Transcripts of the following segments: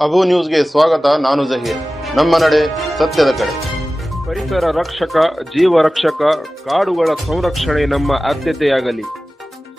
ಅಬು ನ್ಯೂಸ್ಗೆ ಸ್ವಾಗತ, ನಾನು ಜಹೀರ್. ನಮ್ಮ ನಡೆ ಸತ್ಯದ ಕಡೆ. ಪರಿಸರ ರಕ್ಷಕ ಜೀವ ರಕ್ಷಕ ಕಾಡುಗಳ ಸಂರಕ್ಷಣೆ ನಮ್ಮ ಆದ್ಯತೆಯಾಗಲಿ.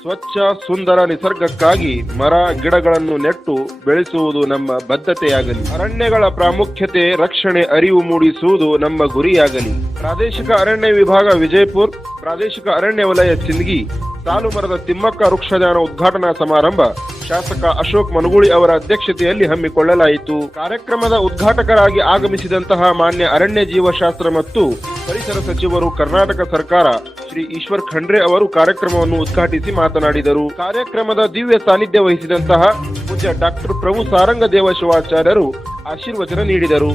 ಸ್ವಚ್ಛ, ಸುಂದರ, ನಿಸರ್ಗಕ್ಕಾಗಿ ಮರ, ಗಿಡಗಳನ್ನು ನೆಟ್ಟು ಬೆಳೆಸುವುದು ನಮ್ಮ ಬದ್ಧತೆಯಾಗಲಿ. ಅರಣ್ಯಗಳ ಪ್ರಾಮುಖ್ಯತೆ, ರಕ್ಷಣೆ, ಅರಿವು ಮೂಡಿಸುವುದು ನಮ್ಮ ಗುರಿಯಾಗಲಿ. ಪ್ರಾದೇಶಿಕ ಅರಣ್ಯ ವಿಭಾಗ ವಿಜಯಪುರ್, ಪ್ರಾದೇಶಿಕ ಅರಣ್ಯ ವಲಯ ಚಿಂದಗಿ ಸಾಲು ಮರದ ತಿಮ್ಮಕ್ಕ ವೃಕ್ಷದಾನ ಉದ್ಘಾಟನಾ ಸಮಾರಂಭ ಶಾಸಕ ಅಶೋಕ್ ಮನಗೂಳಿ ಅವರ ಅಧ್ಯಕ್ಷತೆಯಲ್ಲಿ ಹಮ್ಮಿಕೊಳ್ಳಲಾಯಿತು. ಕಾರ್ಯಕ್ರಮದ ಉದ್ಘಾಟಕರಾಗಿ ಆಗಮಿಸಿದಂತಹ ಮಾನ್ಯ ಅರಣ್ಯ ಜೀವಶಾಸ್ತ್ರ ಮತ್ತು ಪರಿಸರ ಸಚಿವರು ಕರ್ನಾಟಕ ಸರ್ಕಾರ ಶ್ರೀ ಈಶ್ವರ್ ಖಂಡ್ರೆ ಅವರು ಕಾರ್ಯಕ್ರಮವನ್ನು ಉದ್ಘಾಟಿಸಿ ಮಾತನಾಡಿದರು. ಕಾರ್ಯಕ್ರಮದ ದಿವ್ಯ ಸಾನ್ನಿಧ್ಯ ವಹಿಸಿದಂತಹ ಪೂಜ್ಯ ಡಾಕ್ಟರ್ ಪ್ರಭು ಸಾರಂಗ ದೇವ ಶಿವಾಚಾರ್ಯರು ಆಶೀರ್ವಚನ ನೀಡಿದರು.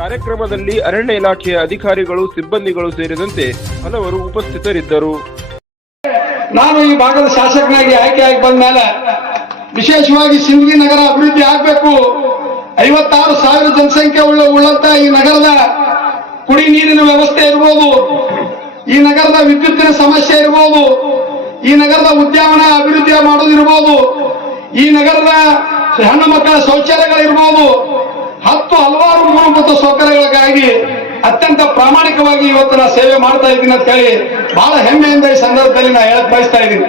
ಕಾರ್ಯಕ್ರಮದಲ್ಲಿ ಅರಣ್ಯ ಇಲಾಖೆಯ ಅಧಿಕಾರಿಗಳು, ಸಿಬ್ಬಂದಿಗಳು ಸೇರಿದಂತೆ ಹಲವರು ಉಪಸ್ಥಿತರಿದ್ದರು. ನಾನು ಈ ಭಾಗದ ಶಾಸಕನಾಗಿ ಆಯ್ಕೆಯಾಗಿ ಬಂದ ಮೇಲೆ ವಿಶೇಷವಾಗಿ ಸಿಂದಗಿ ನಗರ ಅಭಿವೃದ್ಧಿ ಆಗಬೇಕು. ಐವತ್ತಾರು ಸಾವಿರ ಜನಸಂಖ್ಯೆ ಉಳ್ಳ ಉಳ್ಳಂತ ಈ ನಗರದ ಕುಡಿ ನೀರಿನ ವ್ಯವಸ್ಥೆ ಇರ್ಬೋದು. ಈ ನಗರದ ವಿದ್ಯುತ್ತಿನ ಸಮಸ್ಯೆ ಇರ್ಬೋದು. ಈ ನಗರದ ಉದ್ಯಾನವನ ಅಭಿವೃದ್ಧಿ ಮಾಡೋದಿರ್ಬೋದು ಈ ನಗರದ ಹೆಣ್ಣು ಮಕ್ಕಳ ಶೌಚಾಲಯಗಳಿರ್ಬೋದು ಹತ್ತು ಹಲವಾರು ಮೂಲಭೂತ ಸೌಕರ್ಯಗಳಿಗಾಗಿ ಅತ್ಯಂತ ಪ್ರಾಮಾಣಿಕವಾಗಿ ಇವತ್ತು ನಾ ಸೇವೆ ಮಾಡ್ತಾ ಇದ್ದೀನಿ ಅಂತ ಹೇಳಿ ಬಹಳ ಹೆಮ್ಮೆಯಿಂದ ಈ ಸಂದರ್ಭದಲ್ಲಿ ನಾನು ಹೇಳಕ್ ಬಯಸ್ತಾ ಇದ್ದೀನಿ.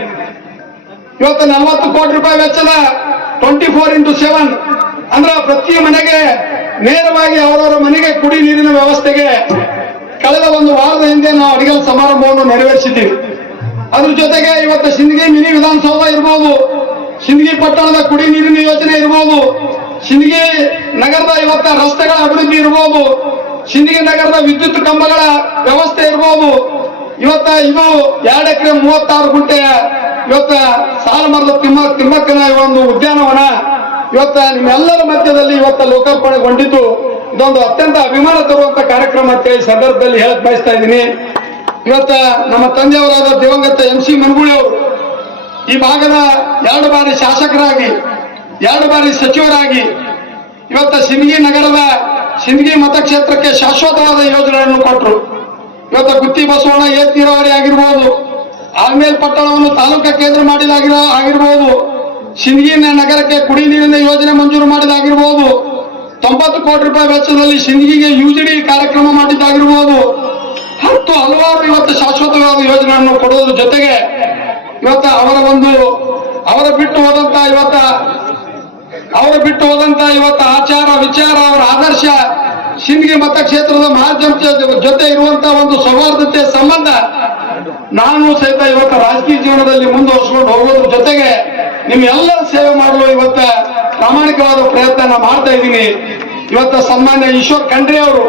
ಇವತ್ತು ನಲವತ್ತು ಕೋಟಿ ರೂಪಾಯಿ ವೆಚ್ಚದ ಟ್ವೆಂಟಿ ಫೋರ್ ಇಂಟು ಸೆವೆನ್ ಅಂದ್ರೆ ಪ್ರತಿ ಮನೆಗೆ ನೇರವಾಗಿ ಅವರವರ ಮನೆಗೆ ಕುಡಿ ನೀರಿನ ವ್ಯವಸ್ಥೆಗೆ ಕಳೆದ ಒಂದು ವಾರದ ಹಿಂದೆ ನಾವು ಅಡಿಗೆ ಸಮಾರಂಭವನ್ನು ನೆರವೇರಿಸಿದ್ದೀವಿ. ಅದ್ರ ಜೊತೆಗೆ ಇವತ್ತು ಸಿಂದಗಿ ಮಿನಿ ವಿಧಾನಸೌಧ ಇರ್ಬೋದು ಸಿಂದಗಿ ಪಟ್ಟಣದ ಕುಡಿ ನೀರಿನ ಯೋಜನೆ ಇರ್ಬೋದು ಸಿಂದಗಿ ನಗರದ ಇವತ್ತ ರಸ್ತೆಗಳ ಅಭಿವೃದ್ಧಿ ಇರ್ಬೋದು ಸಿಂದಗಿ ನಗರದ ವಿದ್ಯುತ್ ಕಂಬಗಳ ವ್ಯವಸ್ಥೆ ಇರ್ಬೋದು. ಇವತ್ತ ಇದು ಎರಡು ಎಕರೆ ಮೂವತ್ತಾರು ಗುಂಟೆಯ ಇವತ್ತ ಸಾಲ ಮರದ ತಿಮ್ಮ ತಿಮ್ಮಕ್ಕನ ಈ ಒಂದು ಉದ್ಯಾನವನ ಇವತ್ತ ನಿಮ್ಮೆಲ್ಲರ ಮಧ್ಯದಲ್ಲಿ ಇವತ್ತ ಲೋಕಾರ್ಪಣೆಗೊಂಡಿದ್ದು. ಇದೊಂದು ಅತ್ಯಂತ ಅಭಿಮಾನ ತರುವಂತ ಕಾರ್ಯಕ್ರಮ ಅಂತ ಹೇಳಿ ಸಂದರ್ಭದಲ್ಲಿ ಹೇಳಕ್ ಬಯಸ್ತಾ ಇದ್ದೀನಿ. ಇವತ್ತ ನಮ್ಮ ತಂದೆಯವರಾದ ದಿವಂಗತ ಎಂ ಸಿ ಮನ್ಗುಳಿ ಅವರು ಈ ಭಾಗದ ಎರಡು ಬಾರಿ ಶಾಸಕರಾಗಿ, ಎರಡು ಬಾರಿ ಸಚಿವರಾಗಿ ಇವತ್ತ ಸಿಂದಗಿ ನಗರದ ಸಿಂದಗಿ ಮತಕ್ಷೇತ್ರಕ್ಕೆ ಶಾಶ್ವತವಾದ ಯೋಜನೆಗಳನ್ನು ಕೊಟ್ಟರು ಇವತ್ತ ಗುತ್ತಿ ಬಸವಣ್ಣ ಏತ್ ನೀರಾವರಿ ಆಗಿರ್ಬೋದು. ಆಲ್ಮೇಲ್ ಪಟ್ಟಣವನ್ನು ತಾಲೂಕಾ ಕೇಂದ್ರ ಮಾಡಿದಾಗಿರೋ ಆಗಿರ್ಬೋದು. ಸಿಂದಗಿ ನಗರಕ್ಕೆ ಕುಡಿ ನೀರಿನ ಯೋಜನೆ ಮಂಜೂರು ಮಾಡಿದಾಗಿರ್ಬೋದು. ತೊಂಬತ್ತು ಕೋಟಿ ರೂಪಾಯಿ ವೆಚ್ಚದಲ್ಲಿ ಸಿಂದಗಿಗೆ ಯುಜಿಡಿ ಕಾರ್ಯಕ್ರಮ ಮಾಡಿದ್ದಾಗಿರ್ಬೋದು. ಹತ್ತು ಹಲವಾರು ಇವತ್ತು ಶಾಶ್ವತವಾದ ಯೋಜನೆಯನ್ನು ಕೊಡೋದ್ರ ಜೊತೆಗೆ ಇವತ್ತ ಅವರ ಒಂದು, ಅವರ ಬಿಟ್ಟು ಹೋದಂತ ಇವತ್ತ, ಅವರ ಬಿಟ್ಟು ಹೋದಂತ ಇವತ್ತ ಆಚಾರ, ವಿಚಾರ, ಅವರ ಆದರ್ಶ ಸಿಂದಗಿ ಮತಕ್ಷೇತ್ರದ ಮಹಾಜನ ಜೊತೆ ಇರುವಂತ ಒಂದು ಸೌಹಾರ್ದತೆ, ಸಂಬಂಧ ನಾನು ಸಹಿತ ಇವತ್ತ ರಾಜಕೀಯ ಜೀವನದಲ್ಲಿ ಮುಂದುವರ್ಸ್ಕೊಂಡು ಹೋಗೋದ್ರ ಜೊತೆಗೆ ನಿಮ್ಮೆಲ್ಲರ ಸೇವೆ ಮಾಡಲು ಇವತ್ತ ಪ್ರಾಮಾಣಿಕವಾದ ಪ್ರಯತ್ನ ಮಾಡ್ತಾ ಇದ್ದೀನಿ. ಇವತ್ತ ಸನ್ಮಾನ್ಯ ಈಶ್ವರ್ ಖಂಡ್ರೆ ಅವರು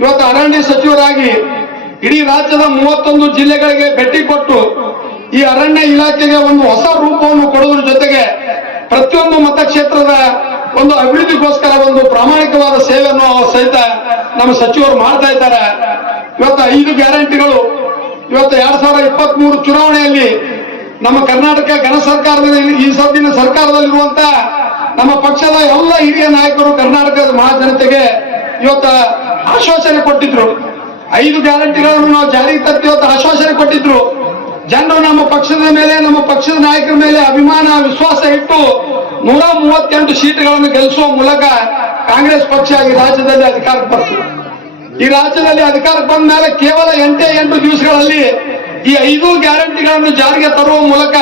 ಇವತ್ತು ಅರಣ್ಯ ಸಚಿವರಾಗಿ ಇಡೀ ರಾಜ್ಯದ ಮೂವತ್ತೊಂದು ಜಿಲ್ಲೆಗಳಿಗೆ ಭೇಟಿ ಕೊಟ್ಟು ಈ ಅರಣ್ಯ ಇಲಾಖೆಗೆ ಒಂದು ಹೊಸ ರೂಪವನ್ನು ಕೊಡೋದ್ರ ಜೊತೆಗೆ ಪ್ರತಿಯೊಂದು ಮತಕ್ಷೇತ್ರದ ಒಂದು ಅಭಿವೃದ್ಧಿಗೋಸ್ಕರ ಒಂದು ಪ್ರಾಮಾಣಿಕವಾದ ಸೇವೆಯನ್ನು ಸಹಿತ ನಮ್ಮ ಸಚಿವರು ಮಾಡ್ತಾ ಇದ್ದಾರೆ. ಇವತ್ತು ಐದು ಗ್ಯಾರಂಟಿಗಳು ಇವತ್ತು ಎರಡ್ ಸಾವಿರದ ಇಪ್ಪತ್ತ್ ಮೂರು ಚುನಾವಣೆಯಲ್ಲಿ ನಮ್ಮ ಕರ್ನಾಟಕ ಗಣ ಸರ್ಕಾರದಲ್ಲಿ ಈ ಸದ್ದಿನ ಸರ್ಕಾರದಲ್ಲಿರುವಂತ ನಮ್ಮ ಪಕ್ಷದ ಎಲ್ಲ ಹಿರಿಯ ನಾಯಕರು ಕರ್ನಾಟಕದ ಮಹಾಜನತೆಗೆ ಇವತ್ತ ಆಶ್ವಾಸನೆ ಕೊಟ್ಟಿದ್ರು. ಐದು ಗ್ಯಾರಂಟಿಗಳನ್ನು ನಾವು ಜಾರಿಗೆ ತರ್ತಿ ಇವತ್ತು ಆಶ್ವಾಸನೆ ಕೊಟ್ಟಿದ್ರು. ಜನರು ನಮ್ಮ ಪಕ್ಷದ ಮೇಲೆ, ನಮ್ಮ ಪಕ್ಷದ ನಾಯಕರ ಮೇಲೆ ಅಭಿಮಾನ, ವಿಶ್ವಾಸ ಇಟ್ಟು ನೂರ ಮೂವತ್ತೆಂಟು ಸೀಟ್ಗಳನ್ನು ಗೆಲ್ಲಿಸುವ ಮೂಲಕ ಕಾಂಗ್ರೆಸ್ ಪಕ್ಷ ಈ ರಾಜ್ಯದಲ್ಲಿ ಅಧಿಕಾರಕ್ಕೆ ಬರ್ತದೆ. ಈ ರಾಜ್ಯದಲ್ಲಿ ಅಧಿಕಾರಕ್ಕೆ ಬಂದ ಮೇಲೆ ಕೇವಲ ಎಂಟೇ ಎಂಟು ದಿವಸಗಳಲ್ಲಿ ಈ ಐದು ಗ್ಯಾರಂಟಿಗಳನ್ನು ಜಾರಿಗೆ ತರುವ ಮೂಲಕ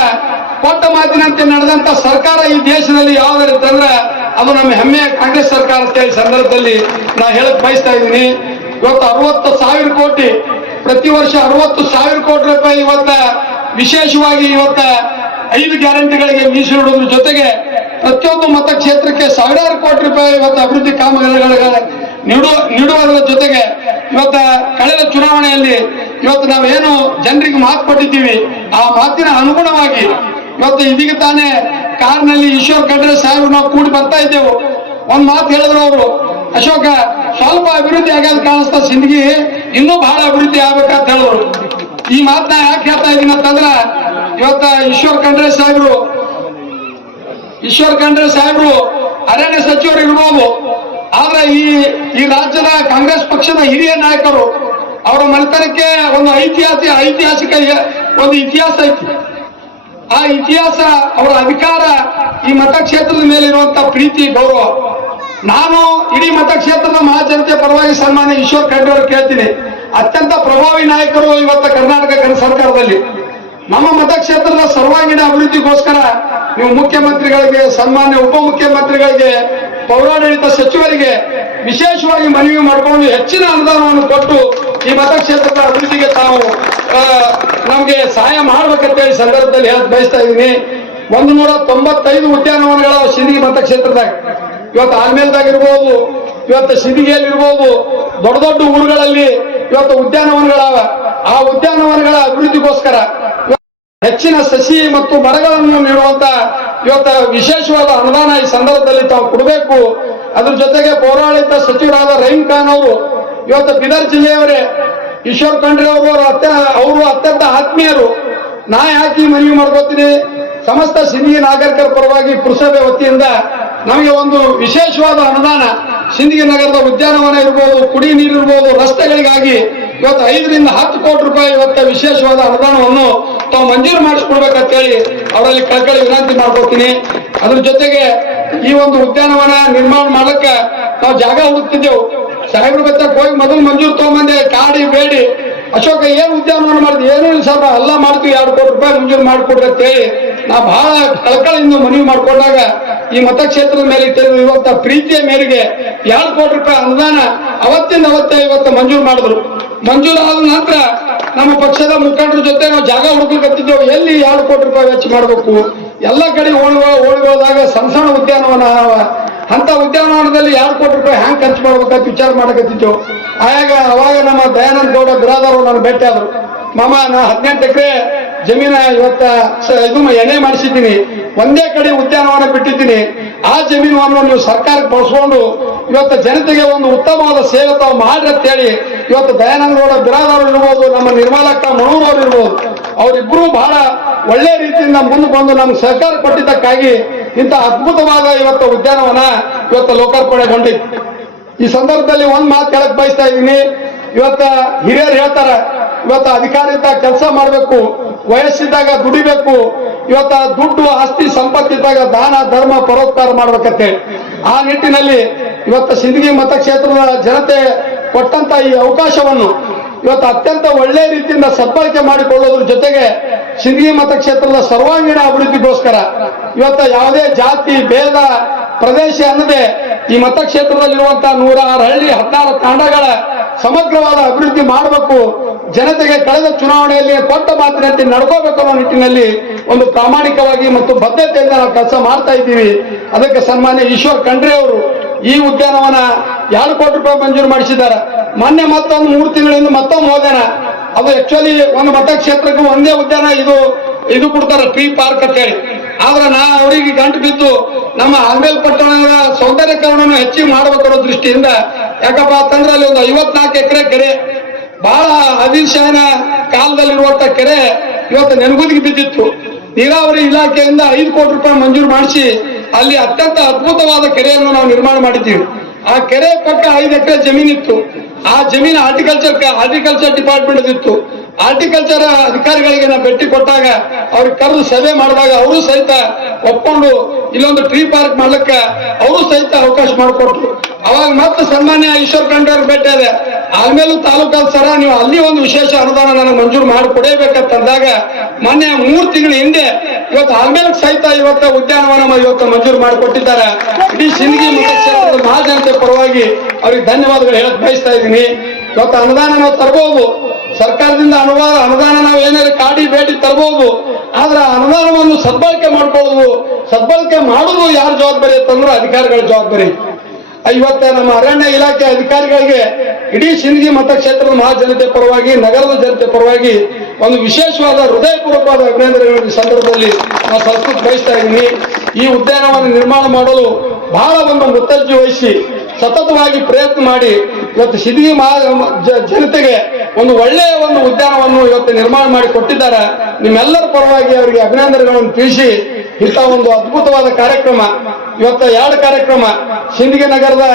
ಕೊಟ್ಟ ಮಾತಿನಂತೆ ನಡೆದಂತ ಸರ್ಕಾರ ಈ ದೇಶದಲ್ಲಿ ಯಾವ್ದಾರಿತ್ತಂದ್ರೆ ಅದು ನಮ್ಮ ಹೆಮ್ಮೆಯ ಕಾಂಗ್ರೆಸ್ ಸರ್ಕಾರ ಅಂತ ಹೇಳಿ ಸಂದರ್ಭದಲ್ಲಿ ನಾ ಹೇಳಕ್ ಬಯಸ್ತಾ ಇದ್ದೀನಿ. ಇವತ್ತು ಅರವತ್ತು ಸಾವಿರ ಕೋಟಿ, ಪ್ರತಿ ವರ್ಷ ಅರವತ್ತು ಸಾವಿರ ಕೋಟಿ ರೂಪಾಯಿ ಇವತ್ತ ವಿಶೇಷವಾಗಿ ಇವತ್ತ ಐದು ಗ್ಯಾರಂಟಿಗಳಿಗೆ ಮೀಸಲಿಡುವುದ್ರ ಜೊತೆಗೆ ಪ್ರತಿಯೊಂದು ಮತಕ್ಷೇತ್ರಕ್ಕೆ ಸಾವಿರಾರು ಕೋಟಿ ರೂಪಾಯಿ ಇವತ್ತು ಅಭಿವೃದ್ಧಿ ಕಾಮಗಾರಿಗಳ ನೀಡುವ ನೀಡುವುದರ ಜೊತೆಗೆ ಇವತ್ತ ಕಳೆದ ಚುನಾವಣೆಯಲ್ಲಿ ಇವತ್ತು ನಾವೇನು ಜನರಿಗೆ ಮಾತು ಕೊಟ್ಟಿದ್ದೀವಿ, ಆ ಮಾತಿನ ಅನುಗುಣವಾಗಿ ಇವತ್ತು ಇದೀಗ ತಾನೇ ಕಾರ್ನಲ್ಲಿ ಈಶ್ವರ್ ಖಂಡ್ರೆ ಸಾಹೇಬ್ ನಾವು ಕೂಡಿ ಬರ್ತಾ ಇದ್ದೆವು. ಒಂದ್ ಮಾತು ಹೇಳಿದ್ರು ಅವರು, ಅಶೋಕ, ಸ್ವಲ್ಪ ಅಭಿವೃದ್ಧಿ ಆಗ್ಯಾದ ಕಾಣಿಸ್ತಾ ಸಿಂದಗಿ ಇನ್ನೂ ಬಹಳ ಅಭಿವೃದ್ಧಿ ಆಗ್ಬೇಕಂತ ಹೇಳಿದ್ರು. ಈ ಮಾತನ್ನ ಯಾಕೆ ಹೇಳ್ತಾ ಇದ್ದೀನಿ ಅಂತಂದ್ರ, ಇವತ್ತ ಈಶ್ವರ್ ಖಂಡ್ರೆ ಸಾಹೇಬ್ರು ಈಶ್ವರ್ ಖಂಡ್ರೆ ಸಾಹೇಬ್ರು ಅರಣ್ಯ ಸಚಿವರು ಇರ್ಬೋದು ಆದ್ರೆ ಈ ಈ ರಾಜ್ಯದ ಕಾಂಗ್ರೆಸ್ ಪಕ್ಷದ ಹಿರಿಯ ನಾಯಕರು ಅವರ ಮನೆತನಕ್ಕೆ ಒಂದು ಐತಿಹಾಸಿಕ ಐತಿಹಾಸಿಕ ಒಂದು ಇತಿಹಾಸ ಐತಿ. ಆ ಇತಿಹಾಸ, ಅವರ ಅಧಿಕಾರ ಈ ಮತಕ್ಷೇತ್ರದ ಮೇಲೆ ಇರುವಂತ ಪ್ರೀತಿ, ಗೌರವ. ನಾನು ಇಡೀ ಮತಕ್ಷೇತ್ರದ ಮಹಾಜನತೆ ಪರವಾಗಿ ಸನ್ಮಾನ್ಯ ಈಶ್ವರ್ ಖಂಡ್ರೆ ಅವರು ಕೇಳ್ತೀನಿ. ಅತ್ಯಂತ ಪ್ರಭಾವಿ ನಾಯಕರು ಇವತ್ತು ಕರ್ನಾಟಕ ಕರ್ನ ಸರ್ಕಾರದಲ್ಲಿ. ನಮ್ಮ ಮತಕ್ಷೇತ್ರದ ಸರ್ವಾಂಗೀಣ ಅಭಿವೃದ್ಧಿಗೋಸ್ಕರ ನೀವು ಮುಖ್ಯಮಂತ್ರಿಗಳಿಗೆ, ಸನ್ಮಾನ್ಯ ಉಪಮುಖ್ಯಮಂತ್ರಿಗಳಿಗೆ, ಪೌರಾಡಳಿತ ಸಚಿವರಿಗೆ ವಿಶೇಷವಾಗಿ ಮನವಿ ಮಾಡಿಕೊಂಡು ಹೆಚ್ಚಿನ ಅನುದಾನವನ್ನು ಕೊಟ್ಟು ಈ ಮತಕ್ಷೇತ್ರದ ಅಭಿವೃದ್ಧಿಗೆ ತಾವು ನಮಗೆ ಸಹಾಯ ಮಾಡ್ಬೇಕಂತೇಳಿ ಸಂದರ್ಭದಲ್ಲಿ ಹೇಳಕ್ ಬಯಸ್ತಾ ಇದ್ದೀನಿ. ಒಂದು ನೂರ ತೊಂಬತ್ತೈದು ಉದ್ಯಾನವನಗಳ ಸಿಂದಗಿ ಮತಕ್ಷೇತ್ರದಾಗ, ಇವತ್ತು ಆಲ್ಮೇಲ್ದಾಗಿರ್ಬೋದು ಇವತ್ತು ಸಿದ್ಧಿಗೆಯಲ್ಲಿರ್ಬೋದು ದೊಡ್ಡ ದೊಡ್ಡ ಊರುಗಳಲ್ಲಿ ಇವತ್ತು ಉದ್ಯಾನವನಗಳವ. ಆ ಉದ್ಯಾನವನಗಳ ಅಭಿವೃದ್ಧಿಗೋಸ್ಕರ ಹೆಚ್ಚಿನ ಸಸಿ ಮತ್ತು ಮರಗಳನ್ನು ನೀಡುವಂತ ಇವತ್ತ ವಿಶೇಷವಾದ ಅನುದಾನ ಈ ಸಂದರ್ಭದಲ್ಲಿ ತಾವು ಕೊಡಬೇಕು. ಅದ್ರ ಜೊತೆಗೆ ಪೌರಾಡಳಿತ ಸಚಿವರಾದ ರಹೀಂ ಖಾನ್ ಅವರು ಇವತ್ತು ಬೀದರ್ ಜಿಲ್ಲೆಯವರೇ ಈಶ್ವರ್ ಖಂಡ್ರೆ ಅವರು ಅತ್ಯ ಅವರು ಅತ್ಯಂತ ಆತ್ಮೀಯರು. ನಾ ಯಾಕೆ ಮನವಿ ಮಾಡ್ಕೋತೀನಿ. ಸಮಸ್ತ ಸಿಂಧಿ ನಾಗರಿಕರ ಪರವಾಗಿ ಪುರಸಭೆ ವತಿಯಿಂದ ನಮಗೆ ಒಂದು ವಿಶೇಷವಾದ ಅನುದಾನ. ಸಿಂಧಿ ನಗರದ ಉದ್ಯಾನವನ ಇರ್ಬೋದು, ಕುಡಿ ನೀರು ಇರ್ಬೋದು, ರಸ್ತೆಗಳಿಗಾಗಿ ಇವತ್ತು ಐದರಿಂದ ಹತ್ತು ಕೋಟಿ ರೂಪಾಯಿ ಇವತ್ತ ವಿಶೇಷವಾದ ಅನುದಾನವನ್ನು ತಾವು ಮಂಜೂರು ಮಾಡಿಸ್ಕೊಡ್ಬೇಕಂತೇಳಿ ಅವರಲ್ಲಿ ಕಳ್ಕಳಿ ವಿನಂತಿ ಮಾಡ್ಕೊತೀನಿ ಅದ್ರ ಜೊತೆಗೆ ಈ ಒಂದು ಉದ್ಯಾನವನ ನಿರ್ಮಾಣ ಮಾಡಕ್ಕೆ ನಾವು ಜಾಗ ಹುಡುಕ್ತಿದ್ದೆವು. ಸಾಹೇಬ್ರ ಬೆತ್ತ ಹೋಗಿ ಮೊದಲು ಮಂಜೂರು ತಗೊಂಬಂದೆ, ಕಾಡಿ, ಬೇಡಿ. ಅಶೋಕ, ಏನ್ ಉದ್ಯಾನವನ ಮಾಡಿದ್ವಿ ಏನೂ ಸರ್ ಎಲ್ಲ ಮಾಡ್ತೀವಿ, ಎರಡು ಕೋಟಿ ರೂಪಾಯಿ ಮಂಜೂರು ಮಾಡಿಕೊಡ್ರಿ ಅಂತೇಳಿ ನಾ ಬಹಳ ಕಳಕಳಿಯಿಂದ ಮನವಿ ಮಾಡ್ಕೊಂಡಾಗ ಈ ಮತಕ್ಷೇತ್ರದ ಮೇಲೆ ಇಟ್ಟಿರುವ ಇವತ್ತ ಪ್ರೀತಿಯ ಮೇರೆಗೆ ಎರಡು ಕೋಟಿ ರೂಪಾಯಿ ಅನುದಾನ ಅವತ್ತಿಂದ ಅವತ್ತೇ ಇವತ್ತು ಮಂಜೂರು ಮಾಡಿದ್ರು. ಮಂಜೂರು ಆದ ನಂತರ ನಮ್ಮ ಪಕ್ಷದ ಮುಖಂಡರ ಜೊತೆ ನಾವು ಜಾಗ ಹುಡುಕ್ಲಿಕ್ಕತ್ತಿದ್ದೆವು ಎಲ್ಲಿ ಎರಡು ಕೋಟಿ ರೂಪಾಯಿ ವೆಚ್ಚ ಮಾಡಬೇಕು? ಎಲ್ಲ ಕಡೆ ಓಣಿಗಳ ಓಣಿಗಳದಾಗ ಸಣ್ಣ ಸಣ್ಣ ಉದ್ಯಾನವನ. ಅಂತ ಉದ್ಯಾನವನದಲ್ಲಿ ಎರಡು ಕೋಟಿ ರೂಪಾಯಿ ಹ್ಯಾಂಗ್ ಖರ್ಚು ಮಾಡ್ಬೇಕಂತ ವಿಚಾರ ಮಾಡಕತ್ತಿದ್ದೆವು ಆಗ ಅವಾಗ ನಮ್ಮ ದಯಾನಂದ ಗೌಡ ಬಿರಾದವರು ನಾನು ಭೇಟಿ ಆದರು ಮಾಮ, ನಾ ಹದಿನೆಂಟು ಎಕರೆ ಜಮೀನ ಇವತ್ತ ಇದು ಎಣೆ ಮಾಡಿಸಿದ್ದೀನಿ. ಒಂದೇ ಕಡೆ ಉದ್ಯಾನವನ ಬಿಟ್ಟಿದ್ದೀನಿ. ಆ ಜಮೀನವನ್ನು ನೀವು ಸರ್ಕಾರಕ್ಕೆ ಬಳಸ್ಕೊಂಡು ಇವತ್ತು ಜನತೆಗೆ ಒಂದು ಉತ್ತಮವಾದ ಸೇವೆ ತಾವು ಮಾಡ್ರಿ ಅಂತೇಳಿ ಇವತ್ತು ದಯಾನಂದಗೌಡ ಬಿರಾದವರು ಇರ್ಬೋದು, ನಮ್ಮ ನಿರ್ಮಲಕ್ಕ ಮಣೂರವ್ರು ಇರ್ಬೋದು ಅವರಿಬ್ಬರು ಬಹಳ ಒಳ್ಳೆ ರೀತಿಯಿಂದ ಮುಂದೆ ಬಂದು ನಮ್ಗೆ ಸಹಕಾರ ಕೊಟ್ಟಿದ್ದಕ್ಕಾಗಿ ಇಂಥ ಅದ್ಭುತವಾದ ಇವತ್ತು ಉದ್ಯಾನವನ ಇವತ್ತು ಲೋಕಾರ್ಪಣೆಗೊಂಡಿತ್ತು ಈ ಸಂದರ್ಭದಲ್ಲಿ ಒಂದು ಮಾತು ಹೇಳಕ್ ಬಯಸ್ತಾ ಇದ್ದೀನಿ. ಇವತ್ತ ಹಿರಿಯರು ಹೇಳ್ತಾರೆ, ಇವತ್ತು ಅಧಿಕಾರಿಯಿಂದ ಕೆಲಸ ಮಾಡಬೇಕು. ವಯಸ್ಸಿದ್ದಾಗ ದುಡಿಬೇಕು, ಇವತ್ತ ದುಡ್ಡು, ಆಸ್ತಿ ಸಂಪತ್ತಿದ್ದಾಗ ದಾನ, ಧರ್ಮ, ಪರೋಪಕಾರ ಮಾಡ್ಬೇಕತ್ತೆ ಆ ನಿಟ್ಟಿನಲ್ಲಿ ಇವತ್ತು ಸಿಂದಗಿ ಮತಕ್ಷೇತ್ರದ ಜನತೆ ಕೊಟ್ಟಂತ ಈ ಅವಕಾಶವನ್ನು ಇವತ್ತು ಅತ್ಯಂತ ಒಳ್ಳೆ ರೀತಿಯಿಂದ ಸದ್ಬಳಕೆ ಮಾಡಿಕೊಳ್ಳೋದ್ರ ಜೊತೆಗೆ ಸಿಂದಗಿ ಮತಕ್ಷೇತ್ರದ ಸರ್ವಾಂಗೀಣ ಅಭಿವೃದ್ಧಿಗೋಸ್ಕರ ಇವತ್ತು ಯಾವುದೇ ಜಾತಿ, ಭೇದ, ಪ್ರದೇಶ ಅನ್ನದೆ ಈ ಮತಕ್ಷೇತ್ರದಲ್ಲಿರುವಂತಹ ನೂರ ಆರು ಹಳ್ಳಿ, ಹದಿನಾರು ತಾಂಡಗಳ ಸಮಗ್ರವಾದ ಅಭಿವೃದ್ಧಿ ಮಾಡಬೇಕು. ಜನತೆಗೆ ಕಳೆದ ಚುನಾವಣೆಯಲ್ಲಿ ಕೊಟ್ಟ ಮಾತಿನಂತೆ ನಡ್ಕೋಬೇಕು ಅನ್ನೋ ನಿಟ್ಟಿನಲ್ಲಿ ಒಂದು ಪ್ರಾಮಾಣಿಕವಾಗಿ ಮತ್ತು ಬದ್ಧತೆಯಿಂದ ನಾವು ಕೆಲಸ ಮಾಡ್ತಾ ಇದ್ದೀವಿ. ಅದಕ್ಕೆ ಸನ್ಮಾನ್ಯ ಈಶ್ವರ್ ಖಂಡ್ರೆ ಅವರು ಈ ಉದ್ಯಾನವನ ಎರಡು ಕೋಟಿ ರೂಪಾಯಿ ಮಂಜೂರು ಮಾಡಿಸಿದ್ದಾರೆ. ಮೊನ್ನೆ ಮತ್ತೊಂದು ಮೂರು ತಿಂಗಳಿಂದ ಮತ್ತೊಂದು ಹೋಗೋಣ. ಅದು ಆಕ್ಚುಲಿ ಒಂದು ಮತಕ್ಷೇತ್ರಕ್ಕೆ ಒಂದೇ ಉದ್ಯಾನ ಇದು ಇದು ಕೊಡ್ತಾರೆ ಟ್ರೀ ಪಾರ್ಕ್ ಅಂತ ಹೇಳಿ ಆದ್ರೆ ನಾ ಅವರಿಗೆ ಗಂಟು ಬಿದ್ದು ನಮ್ಮ ಆಲ್ಮೇಲ್ ಪಟ್ಟಣದ ಸೌಂದರ್ಯೀಕರಣವನ್ನು ಹೆಚ್ಚಿಗೆ ಮಾಡಬೇಕನ್ನೋ ದೃಷ್ಟಿಯಿಂದ ಯಾಕಪ್ಪ ಅಂತಂದ್ರೆ ಅಲ್ಲಿ ಒಂದು ಐವತ್ನಾಲ್ಕು ಎಕರೆ ಕೆರೆ, ಬಹಳ ಆದಿಲ್ ಶಾಹನ ಕಾಲದಲ್ಲಿರುವಂತ ಕೆರೆ ಇವತ್ತು ನೆನಗುದಿಗೆ ಬಿದ್ದಿತ್ತು. ನೀರಾವರಿ ಇಲಾಖೆಯಿಂದ ಐದು ಕೋಟಿ ರೂಪಾಯಿ ಮಂಜೂರು ಮಾಡಿಸಿ ಅಲ್ಲಿ ಅತ್ಯಂತ ಅದ್ಭುತವಾದ ಕೆರೆಯನ್ನು ನಾವು ನಿರ್ಮಾಣ ಮಾಡಿದ್ದೀವಿ. ಆ ಕೆರೆ ಪಕ್ಕ ಐದು ಎಕರೆ ಜಮೀನಿತ್ತು. ಆ ಜಮೀನು ಹಾರ್ಟಿಕಲ್ಚರ್ ಹಾರ್ಟಿಕಲ್ಚರ್ ಡಿಪಾರ್ಟ್ಮೆಂಟ್ ಇತ್ತು ಹಾರ್ಟಿಕಲ್ಚರ್ ಅಧಿಕಾರಿಗಳಿಗೆ ನಾವು ಭೇಟಿ ಕೊಟ್ಟಾಗ ಅವ್ರಿಗೆ ಕರೆದು ಸಭೆ ಮಾಡಿದಾಗ ಅವರು ಸಹಿತ ಒಪ್ಕೊಂಡು ಇಲ್ಲೊಂದು ಟ್ರೀ ಪಾರ್ಕ್ ಮಾಡ್ಲಿಕ್ಕೆ ಅವರು ಸಹಿತ ಅವಕಾಶ ಮಾಡಿಕೊಟ್ರು. ಅವಾಗ ಮತ್ತೆ ಸನ್ಮಾನ್ಯ ಈಶ್ವರ್ ಖಂಡ್ರೆ ಭೇಟಿ ಇದೆ ಆಮೇಲೂ ತಾಲೂಕಾ ಸರ, ನೀವು ಅಲ್ಲಿ ಒಂದು ವಿಶೇಷ ಅನುದಾನ ನನಗೆ ಮಂಜೂರು ಮಾಡಿ ಕೊಡಬೇಕಂತ ಅಂದಾಗ ಮೊನ್ನೆ ಮೂರು ತಿಂಗಳ ಹಿಂದೆ ಇವತ್ತು ಆಮೇಲೆ ಸಹಿತ ಇವತ್ತು ಉದ್ಯಾನವನ ಇವತ್ತು ಮಂಜೂರು ಮಾಡಿಕೊಟ್ಟಿದ್ದಾರೆ ಇಡೀ ಸಿಂದಗಿ ಮತಕ್ಷೇತ್ರದ ಮಹಾಜನತೆ ಪರವಾಗಿ ಅವ್ರಿಗೆ ಧನ್ಯವಾದಗಳು ಹೇಳಕ್ ಬಯಸ್ತಾ ಇದ್ದೀನಿ. ಇವತ್ತು ಅನುದಾನ ನಾವು ತರಬಹುದು ಸರ್ಕಾರದಿಂದ ಅನುದಾನ ಅನುದಾನ ನಾವು ಏನಾದ್ರು ಕಾಡಿ ಭೇಟಿ ತರಬಹುದು ಆದ್ರೆ ಅನುದಾನವನ್ನು ಸದ್ಬಳಕೆ ಮಾಡ್ಕೊಳ್ಳೋದು, ಸದ್ಬಳಕೆ ಮಾಡೋದು ಯಾರ ಜವಾಬ್ದಾರಿ ಅಂತಂದ್ರೆ ಅಧಿಕಾರಿಗಳ ಜವಾಬ್ದಾರಿ. ಇವತ್ತ ನಮ್ಮ ಅರಣ್ಯ ಇಲಾಖೆ ಅಧಿಕಾರಿಗಳಿಗೆ ಇಡೀ ಸಿಂಧಿ ಮತಕ್ಷೇತ್ರದ ಮಹಾಜನತೆ ಪರವಾಗಿ, ನಗರದ ಜನತೆ ಪರವಾಗಿ ಒಂದು ವಿಶೇಷವಾದ ಹೃದಯಪೂರ್ವಕವಾದ ಅಭಿನಂದನೆಗಳ ಸಂದರ್ಭದಲ್ಲಿ ನಾವು ಸಂಸ್ಕೃತಿ ಬಯಸ್ತಾ ಇದ್ದೀನಿ. ಈ ಉದ್ಯಾನವನ ನಿರ್ಮಾಣ ಮಾಡಲು ಬಹಳ ಒಂದು ಮುತ್ತಜ್ಜಿ ವಹಿಸಿ ಸತತವಾಗಿ ಪ್ರಯತ್ನ ಮಾಡಿ ಇವತ್ತು ಸಿದ್ಧಿ ಮಹಾ ಜನತೆಗೆ ಒಂದು ಒಳ್ಳೆಯ ಒಂದು ಉದ್ಯಾನವನ್ನು ಇವತ್ತು ನಿರ್ಮಾಣ ಮಾಡಿ ಕೊಟ್ಟಿದ್ದಾರೆ. ನಿಮ್ಮೆಲ್ಲರ ಪರವಾಗಿ ಅವರಿಗೆ ಅಭಿನಂದನೆಗಳನ್ನು ತಿಳಿಸಿ ಇಂಥ ಒಂದು ಅದ್ಭುತವಾದ ಕಾರ್ಯಕ್ರಮ, ಇವತ್ತು ಎರಡು ಕಾರ್ಯಕ್ರಮ? ಸಿಂದಗಿ ನಗರದ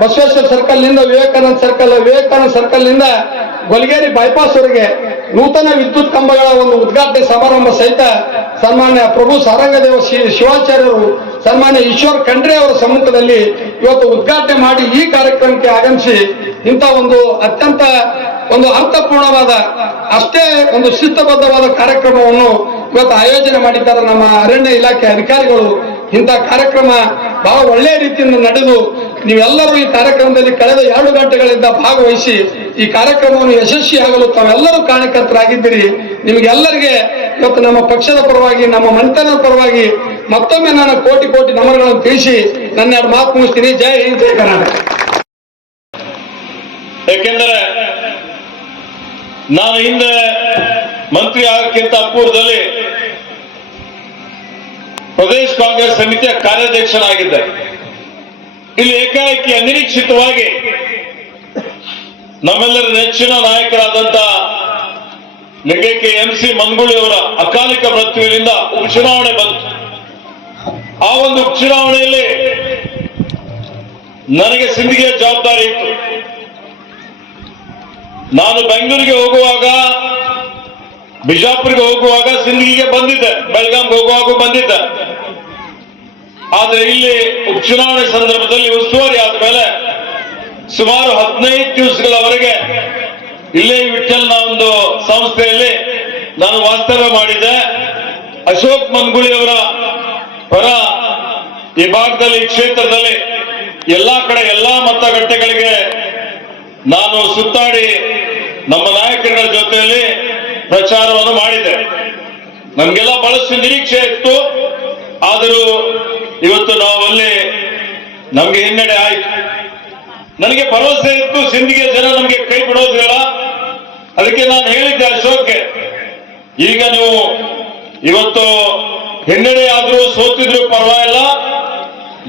ಬಸವೇಶ್ವರ ಸರ್ಕಲ್ನಿಂದ ವಿವೇಕಾನಂದ ಸರ್ಕಲ್ ವಿವೇಕಾನಂದ ಸರ್ಕಲ್ನಿಂದ ಗೊಲಗೇರಿ ಬೈಪಾಸ್ ವರೆಗೆ ನೂತನ ವಿದ್ಯುತ್ ಕಂಬಗಳ ಒಂದು ಉದ್ಘಾಟನೆ ಸಮಾರಂಭ ಸಹಿತ ಸನ್ಮಾನ್ಯ ಪ್ರಭು ಸಾರಂಗದೇವ ಶಿವಾಚಾರ್ಯರು, ಸನ್ಮಾನ್ಯ ಈಶ್ವರ್ ಖಂಡ್ರೆ ಅವರ ಸಮ್ಮುಖದಲ್ಲಿ ಇವತ್ತು ಉದ್ಘಾಟನೆ ಮಾಡಿ ಈ ಕಾರ್ಯಕ್ರಮಕ್ಕೆ ಆಗಮಿಸಿ ಇಂಥ ಒಂದು ಅತ್ಯಂತ ಒಂದು ಅರ್ಥಪೂರ್ಣವಾದ, ಅಷ್ಟೇ ಒಂದು ಶಿಸ್ತಬದ್ಧವಾದ ಕಾರ್ಯಕ್ರಮವನ್ನು ಇವತ್ತು ಆಯೋಜನೆ ಮಾಡಿದ್ದಾರೆ ನಮ್ಮ ಅರಣ್ಯ ಇಲಾಖೆ ಅಧಿಕಾರಿಗಳು. ಇಂಥ ಕಾರ್ಯಕ್ರಮ ಬಹಳ ಒಳ್ಳೆಯ ರೀತಿಯಿಂದ ನಡೆದು ನೀವೆಲ್ಲರೂ ಈ ಕಾರ್ಯಕ್ರಮದಲ್ಲಿ ಕಳೆದ ಎರಡು ಗಂಟೆಗಳಿಂದ ಭಾಗವಹಿಸಿ ಈ ಕಾರ್ಯಕ್ರಮವನ್ನು ಯಶಸ್ವಿಯಾಗಲು ತಾವೆಲ್ಲರೂ ಕಾರಣಕರ್ತರಾಗಿದ್ದೀರಿ ನಿಮಗೆಲ್ಲರಿಗೆ ಇವತ್ತು ನಮ್ಮ ಪಕ್ಷದ ಪರವಾಗಿ, ನಮ್ಮ ಮನೆತನದ ಪರವಾಗಿ ಮತ್ತೊಮ್ಮೆ ನಾನು ಕೋಟಿ ಕೋಟಿ ನಮನಗಳನ್ನು ತಿಳಿಸಿ ನನ್ನ ಎರಡು ಮಾತು ಮುಗಿಸ್ತೀನಿ. ಜೈ ಹಿಂದ್, ಜೈ ಕರ್ನಾಟಕ. ಯಾಕೆಂದರೆ ನಾನು ಹಿಂದೆ ಮಂತ್ರಿ ಆಗಕ್ಕಿಂತ ಪೂರ್ವದಲ್ಲಿ ಪ್ರದೇಶ ಕಾಂಗ್ರೆಸ್ ಸಮಿತಿಯ ಕಾರ್ಯಾಧ್ಯಕ್ಷನಾಗಿದ್ದೆ. ಇಲ್ಲಿ ಏಕಾಏಕಿ ಅನಿರೀಕ್ಷಿತವಾಗಿ ನಮ್ಮೆಲ್ಲರ ನೆಚ್ಚಿನ ನಾಯಕರಾದಂತ ಲಿಂಗೈಕ್ಯ ಎಂ ಸಿ ಮಂಗುಳಿ ಅವರ ಅಕಾಲಿಕ ಮೃತ್ಯುವಿನಿಂದ ಉಪಚುನಾವಣೆ ಬಂತು. ಆ ಒಂದು ಉಪಚುನಾವಣೆಯಲ್ಲಿ ನನಗೆ ಸಿಂಧಿಗೆಯ ಜವಾಬ್ದಾರಿ ಇತ್ತು. ನಾನು ಬೆಂಗಳೂರಿಗೆ ಹೋಗುವಾಗ, ಬಿಜಾಪುರ್ಗೆ ಹೋಗುವಾಗ ಸಿಂಧಿಗೆ ಬಂದಿದ್ದೆ, ಬೆಳಗಾಂಗೆ ಹೋಗುವಾಗ ಬಂದಿದ್ದೆ. ಆದ್ರೆ ಇಲ್ಲಿ ಉಪಚುನಾವಣೆ ಸಂದರ್ಭದಲ್ಲಿ ಉಸ್ತುವಾರಿ ಆದ ಮೇಲೆ ಸುಮಾರು ಹದಿನೈದು ದಿವಸಗಳವರೆಗೆ ಇಲ್ಲೇ ವಿಠಲ್ ವಿಠಲ್ನ ಒಂದು ಸಂಸ್ಥೆಯಲ್ಲಿ ನಾನು ವಾಸ್ತವ್ಯ ಮಾಡಿದ್ದೆ. ಅಶೋಕ್ ಮನ್ಗುಳಿ ಅವರ ಪರ ಈ ಭಾಗದಲ್ಲಿ ಕ್ಷೇತ್ರದಲ್ಲಿ ಎಲ್ಲಾ ಕಡೆ ಎಲ್ಲಾ ಮತಗಟ್ಟೆಗಳಿಗೆ ನಾನು ಸುತ್ತಾಡಿ ನಮ್ಮ ನಾಯಕರ ಜೊತೆಯಲ್ಲಿ ಪ್ರಚಾರವನ್ನು ಮಾಡಿದೆ ನಮ್ಗೆಲ್ಲ ಬಹಳಷ್ಟು ನಿರೀಕ್ಷೆ ಇತ್ತು. ಆದರೂ ಇವತ್ತು ನಾವು ಅಲ್ಲಿ ನಮ್ಗೆ ಹಿನ್ನಡೆ ಆಯ್ತು. ನನಗೆ ಭರವಸೆ ಇತ್ತು, ಸಿಂಧಿಗೆ ಜನ ನಮ್ಗೆ ಕೈ ಬಿಡೋದಿಲ್ಲ ಅದಕ್ಕೆ ನಾನು ಹೇಳಿದ್ದೆ ಅಶೋಕ್ಗೆ ಈಗ ನೀವು ಇವತ್ತು ಹಿನ್ನಡೆ ಆದ್ರೂ ಸೋತಿದ್ರು ಪರವಾಗಿಲ್ಲ.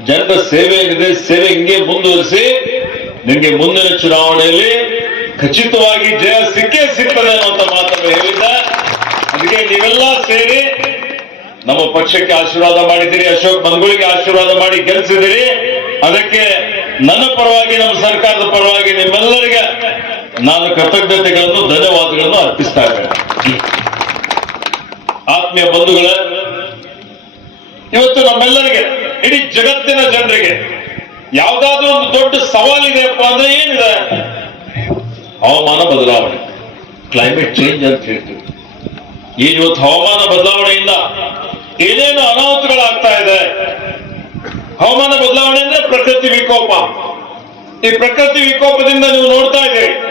ಜನರ ಸೇವೆ ಏನಿದೆ ಸೇವೆ ಹಿಂಗೆ ಮುಂದುವರಿಸಿ, ನಿಮಗೆ ಮುಂದಿನ ಚುನಾವಣೆಯಲ್ಲಿ ಖಚಿತವಾಗಿ ಜಯ ಸಿಕ್ಕೇ ಸಿಗ್ತದೆ ಅನ್ನುವಂತ ಮಾತನ್ನು ಹೇಳಿದ್ದ. ಅದಕ್ಕೆ ನೀವೆಲ್ಲ ಸೇರಿ ನಮ್ಮ ಪಕ್ಷಕ್ಕೆ ಆಶೀರ್ವಾದ ಮಾಡಿದ್ದೀರಿ, ಅಶೋಕ್ ಬಂಧುಗಳಿಗೆ ಆಶೀರ್ವಾದ ಮಾಡಿ ಗೆಲ್ಲಿಸಿದಿರಿ ಅದಕ್ಕೆ ನನ್ನ ಪರವಾಗಿ, ನಮ್ಮ ಸರ್ಕಾರದ ಪರವಾಗಿ ನಿಮ್ಮೆಲ್ಲರಿಗೆ ನಾನು ಕೃತಜ್ಞತೆಗಳನ್ನು, ಧನ್ಯವಾದಗಳನ್ನು ಅರ್ಪಿಸ್ತಾ ಇದ್ದೇನೆ ಆತ್ಮೀಯ ಬಂಧುಗಳ, ಇವತ್ತು ನಮ್ಮೆಲ್ಲರಿಗೆ, ಇಡೀ ಜಗತ್ತಿನ ಜನರಿಗೆ ಯಾವ್ದಾದ್ರೂ ಒಂದು ದೊಡ್ಡ ಸವಾಲಿದೆಯಪ್ಪ ಅಂದ್ರೆ ಏನಿದೆ? ಹವಾಮಾನ ಬದಲಾವಣೆ. ಕ್ಲೈಮೇಟ್ ಚೇಂಜ್ ಅಂತ ಹೇಳ್ತೀವಿ. ಈ ಇವತ್ತು ಹವಾಮಾನ ಬದಲಾವಣೆಯಿಂದ ಏನೇನು ಅನಾಹುತಗಳಾಗ್ತಾ ಇದೆ? ಹವಾಮಾನ ಬದಲಾವಣೆ ಅಂದ್ರೆ ಪ್ರಕೃತಿ ವಿಕೋಪ. ಈ ಪ್ರಕೃತಿ ವಿಕೋಪದಿಂದ ನೀವು ನೋಡ್ತಾ ಇದ್ದೀರಿ.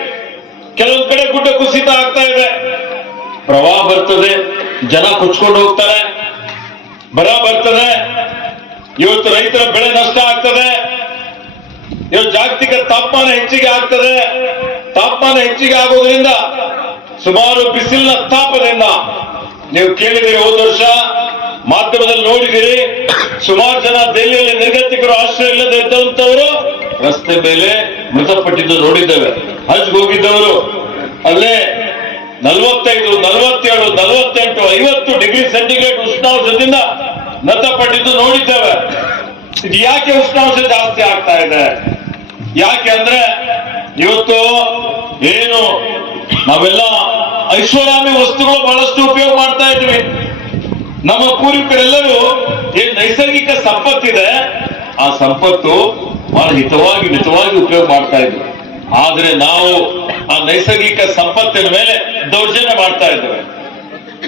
ಕೆಲವೊಂದ್ ಕಡೆ ಗುಡ್ಡ ಕುಸಿತ ಆಗ್ತಾ ಇದೆ. ಪ್ರವಾಹ ಬರ್ತದೆ, ಜನ ಕುಚ್ಕೊಂಡು ಹೋಗ್ತಾರೆ. ಬರ ಬರ್ತದೆ. ಇವತ್ತು ರೈತರ ಬೆಳೆ ನಷ್ಟ ಆಗ್ತದೆ. ಇವತ್ತು ಜಾಗತಿಕ ತಾಪಮಾನ ಹೆಚ್ಚಿಗೆ ಆಗ್ತದೆ. ತಾಪಮಾನ ಹೆಚ್ಚಿಗೆ ಆಗೋದ್ರಿಂದ ಸುಮಾರು ಬಿಸಿಲಿನ ತಾಪದಿಂದ ನೀವು ಕೇಳಿದಿರಿ ಹೋದ ವರ್ಷ, ಮಾಧ್ಯಮದಲ್ಲಿ ನೋಡಿದಿರಿ, ಸುಮಾರು ಜನ ದೆಹಲಿಯಲ್ಲಿ ನಿರ್ಗತಿಕರು ಆಶ್ರಯ ಇಲ್ಲದೆ ಇದ್ದಂತವರು ರಸ್ತೆ ಮೇಲೆ ಮೃತಪಟ್ಟಿದ್ದು ನೋಡಿದ್ದೇವೆ. ಹಜ್ಗೆ ಹೋಗಿದ್ದವರು. ಅಲ್ಲೇ ನಲವತ್ತೈದು, ನಲವತ್ತೇಳು, ನಲವತ್ತೆಂಟು, ಐವತ್ತು ಡಿಗ್ರಿ ಸೆಂಟಿಗ್ರೇಡ್ ಉಷ್ಣಾಂಶದಿಂದ ನತಪಟ್ಟಿದ್ದು ನೋಡಿದ್ದೇವೆ. ಇದು ಯಾಕೆ ಉಷ್ಣಾಂಶ ಜಾಸ್ತಿ ಆಗ್ತಾ ಇದೆ? ಯಾಕೆ ಅಂದ್ರೆ ಇವತ್ತು ಏನು ನಾವೆಲ್ಲ ಐಷಾರಾಮಿ ವಸ್ತುಗಳು ಬಹಳಷ್ಟು ಉಪಯೋಗ ಮಾಡ್ತಾ ಇದ್ವಿ. ನಮ್ಮ ಪೂರ್ವಿಕರೆಲ್ಲರೂ ಏನ್ ನೈಸರ್ಗಿಕ ಸಂಪತ್ತಿದೆ, ಆ ಸಂಪತ್ತು ಬಹಳ ಹಿತವಾಗಿ, ಮಿತವಾಗಿ ಉಪಯೋಗ ಮಾಡ್ತಾ ಇದ್ವಿ ಆದ್ರೆ ನಾವು ಆ ನೈಸರ್ಗಿಕ ಸಂಪತ್ತಿನ ಮೇಲೆ ದೌರ್ಜನ್ಯ ಮಾಡ್ತಾ ಇದ್ದೇವೆ.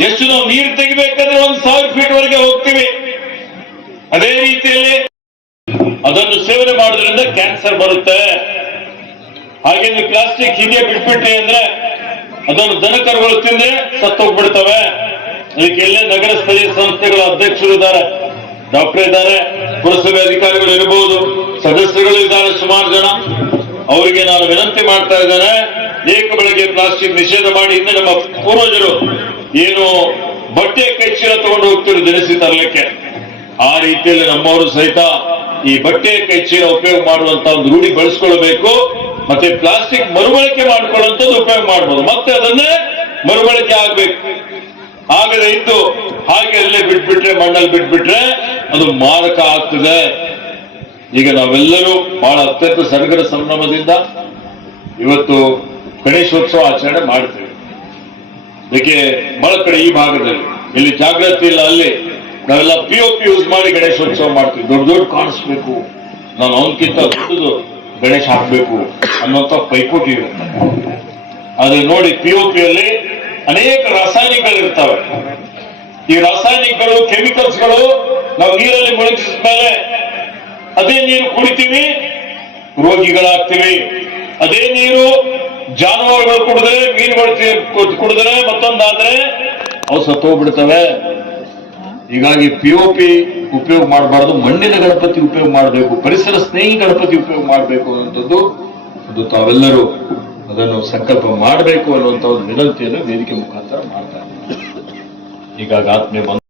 ಎಷ್ಟು ನಾವು ನೀರು ತೆಗಿಬೇಕಂದ್ರೆ ಒಂದು ಸಾವಿರ ಫೀಟ್ ವರೆಗೆ ಹೋಗ್ತೀವಿ. ಅದೇ ರೀತಿಯಲ್ಲಿ ಅದನ್ನು ಸೇವನೆ ಮಾಡೋದ್ರಿಂದ ಕ್ಯಾನ್ಸರ್ ಬರುತ್ತೆ. ಹಾಗೆ ನೀವು ಪ್ಲಾಸ್ಟಿಕ್ ಹೀಗೆ ಬಿಟ್ಬಿಟ್ರಿ ಅಂದ್ರೆ ಅದನ್ನು ದನಕರುಗಳು ತಿಂದ್ರೆ ಸತ್ತೋಗ್ಬಿಡ್ತವೆ. ಅದಕ್ಕೆ ಎಲ್ಲೇ ನಗರ ಸ್ಥಳೀಯ ಸಂಸ್ಥೆಗಳ ಅಧ್ಯಕ್ಷರು ಇದ್ದಾರೆ. ಡಾಕ್ಟರ್ ಇದ್ದಾರೆ. ಪುರಸಭೆ ಅಧಿಕಾರಿಗಳು ಇರಬಹುದು ಸದಸ್ಯರುಗಳು ಇದ್ದಾರೆ ಸುಮಾರು ಜನ. ಅವರಿಗೆ ನಾನು ವಿನಂತಿ ಮಾಡ್ತಾ ಇದ್ದೇನೆ ಏಕ ಬೆಳಗ್ಗೆ ಪ್ಲಾಸ್ಟಿಕ್ ನಿಷೇಧ ಮಾಡಿ ಹಿಂದೆ ನಮ್ಮ ಪೂರ್ವಜರು ಏನು ಬಟ್ಟೆ ಕೈಚೀಲ ತಗೊಂಡು ಹೋಗ್ತಿರೋ ದಿನಸಿ ತರಲಿಕ್ಕೆ. ಆ ರೀತಿಯಲ್ಲಿ ನಮ್ಮವರು ಸಹಿತ ಈ ಬಟ್ಟೆ ಕೈಚೀಲ ಉಪಯೋಗ ಮಾಡುವಂತ ಒಂದು ರೂಢಿ ಬಳಸ್ಕೊಳ್ಬೇಕು, ಮತ್ತೆ ಪ್ಲಾಸ್ಟಿಕ್ ಮರುಬಳಕೆ ಮಾಡ್ಕೊಳ್ಳುವಂಥದ್ದು ಉಪಯೋಗ ಮಾಡ್ಬೋದು. ಮತ್ತೆ ಅದನ್ನೇ ಮರುಬಳಕೆ ಆಗ್ಬೇಕು. ಆಗದೆ ಇದ್ದು ಹಾಗೆ ಅಲ್ಲೇ ಬಿಟ್ಬಿಟ್ರೆ, ಮಣ್ಣಲ್ಲಿ ಬಿಟ್ಬಿಟ್ರೆ ಅದು ಮಾರಕ ಆಗ್ತದೆ. ಈಗ ನಾವೆಲ್ಲರೂ ಬಹಳ ಅತ್ಯಂತ ಸಡಗರ ಸಂಭ್ರಮದಿಂದ ಇವತ್ತು ಗಣೇಶೋತ್ಸವ ಆಚರಣೆ ಮಾಡ್ತೀವಿ. ಅದಕ್ಕೆ ಬಹಳ ಕಡೆ ಈ ಭಾಗದಲ್ಲಿ, ಇಲ್ಲಿ ಜಾಗೃತಿ ಇಲ್ಲ ಅಲ್ಲಿ, ನಾವೆಲ್ಲ ಪಿ ಒ ಪಿ ಯೂಸ್ ಮಾಡಿ ಗಣೇಶೋತ್ಸವ ಮಾಡ್ತೀವಿ. ದೊಡ್ಡ ದೊಡ್ಡ ಕಾಣಿಸ್ಬೇಕು. ನಾನು ಅವನಕ್ಕಿಂತ ದೊಡ್ಡದು ಗಣೇಶ ಹಾಕ್ಬೇಕು ಅನ್ನೋಂಥ ಪೈಪೋಟಿ ಆದ್ರೆ ನೋಡಿ ಪಿ ಒ ಪಿಯಲ್ಲಿ ಅನೇಕ ರಾಸಾಯನಿಕಗಳು ಇರ್ತವೆ ಈ ರಾಸಾಯನಿಕಗಳು ಕೆಮಿಕಲ್ಸ್ಗಳು ನಾವು ನೀರಲ್ಲಿ ಮುಳುಗಿಸಿದ ಮೇಲೆ ಅದೇ ನೀರು ಕುಡಿತೀವಿ, ರೋಗಿಗಳಾಗ್ತೀವಿ. ಅದೇ ನೀರು ಜಾನುವಾರುಗಳು ಕುಡಿದ್ರೆ, ಮೀನುಗಳು ಕುಡಿದ್ರೆ ಮತ್ತೊಂದಾದ್ರೆ ಅವು ಸತ್ತೋಗ್ಬಿಡ್ತವೆ ಹೀಗಾಗಿ ಪಿ ಒ ಪಿ ಉಪಯೋಗ ಮಾಡಬಾರ್ದು, ಮಣ್ಣಿನ ಗಣಪತಿ ಉಪಯೋಗ ಮಾಡಬೇಕು, ಪರಿಸರ ಸ್ನೇಹಿ ಗಣಪತಿ ಉಪಯೋಗ ಮಾಡಬೇಕು ಅನ್ನುವಂಥದ್ದು ಅದು ತಾವೆಲ್ಲರೂ ಅದನ್ನು ಸಂಕಲ್ಪ ಮಾಡಬೇಕು ಅನ್ನುವಂಥ ಒಂದು ವಿನಂತಿಯನ್ನು ವೇದಿಕೆ ಮುಖಾಂತರ ಮಾಡ್ತಾ ಇದ್ದೀವಿ. ಹೀಗಾಗಿ ಆತ್ಮೀಯ